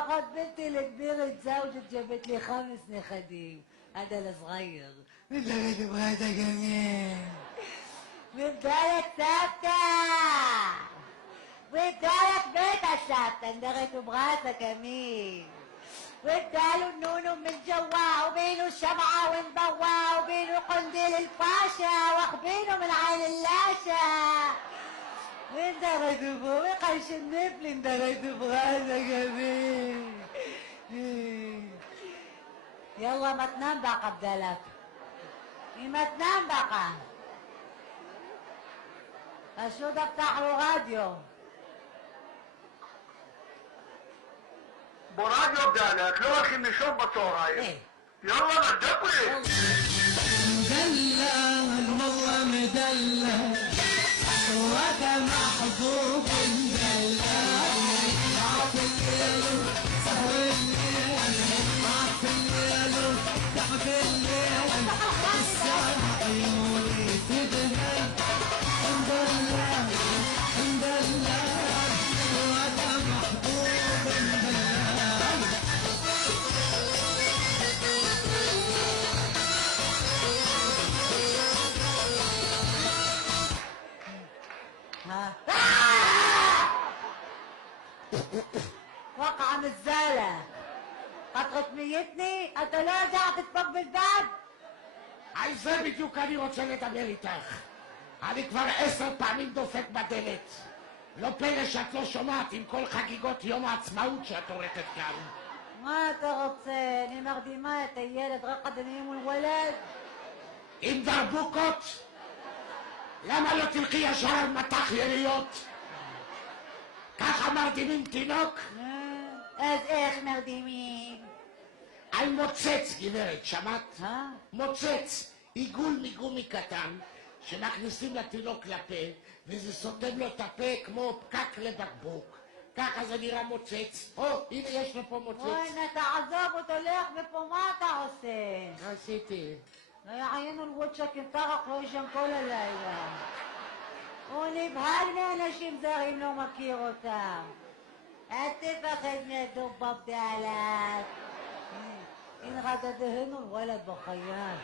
أخذ بنتي الكبيرة اتزوجت جابت لي 5 نخديم. هذا الصغير من درجة هذا جميل من درجة ثابتة وادالك بيت الثابتة اندغت براسة كمين واداله النونو من جوا وبينه الشمعة والضوا وبينه قنديل الفاشا واخبينه من عين اللاشة واندغت بو وقرش النفل اندغت براسة كمين. يلا ما تنام بقى بدلك ما تنام بقى اشو ده افتح له راديو براديو بدالك لو اخي نشوف بصوراي يلا ندقي مدلل والله مدلل وهذا محبوب مدلل ضعف الليل سهر الليل ضعف الليل تعب الليل الساعة عيوني تدهن مدلل مدلل وهذا محبوب مدلل. وقع مزالة قطعت ميتني انت لا رجعت تطبق بالباب. על זה בדיוק אני רוצה לדבר איתך. אני כבר 10 פעמים דופק בדלת. לא פלא שאת לא שומעת עם כל חגיגות יום העצמאות שאת עורכת כאן. מה אתה רוצה? אני מרדימה את הילד רקד אני מול ולד. עם דרבוקות? למה לא תלכי ישר על מטח יריות? ככה מרדימים תינוק? אז איך מרדימים? על מוצץ, גברת, שמעת? מוצץ, עיגול מגומי קטן שמכניסים לתינוק לפה וזה סותם לו את הפה כמו פקק לבקבוק. ככה זה נראה מוצץ. הנה יש לו פה מוצץ. וואי, תעזוב אותו, לך מפה, מה אתה עושה? מה עשיתי? לא יעיינו לוודשק עם טרח, לא ישן כל הלילה. הוא נבהל מאנשים זרים, לא מכיר אותם. אל תפחד מהדוב בבדלת. הנה לך תדהנו, וואלה בחייל.